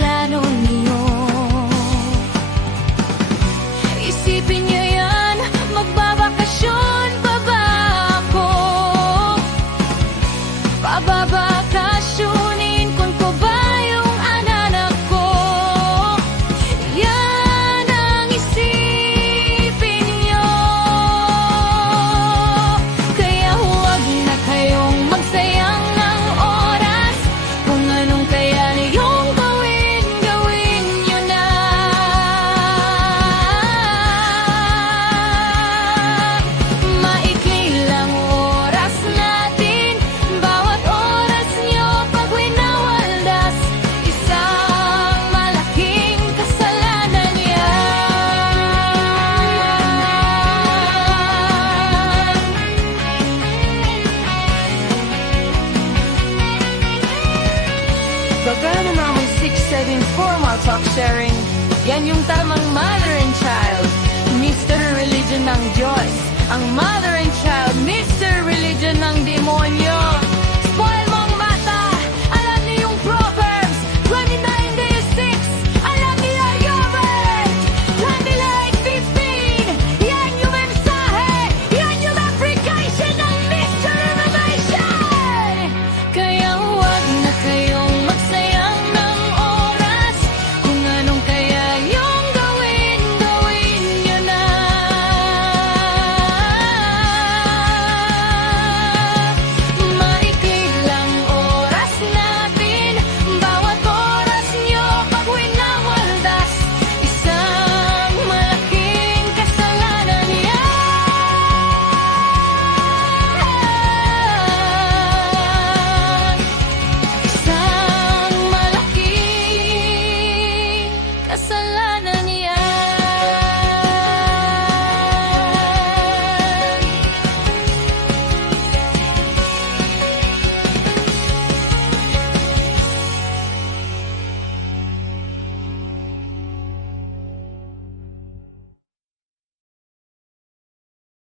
plano niyo. Isipin niyo yan, magbabakasyon pa ba ako? Pababakasyonin ko ba yung anak ko? Yan ang isipin niyo. Kaya huwag na kayong magsayang ng oras. Kung anong kaya niyong gawin, gawin niyo na. Maikli lang oras natin, bawat oras niyo pag winawaldas, isang malaking kasalanan Gagana namin 674 mga talk sharing. Yan yung tamang mother and child. Mr. Religion ng Diyos. Ang mother and child, Mr. Religion ng demonyo.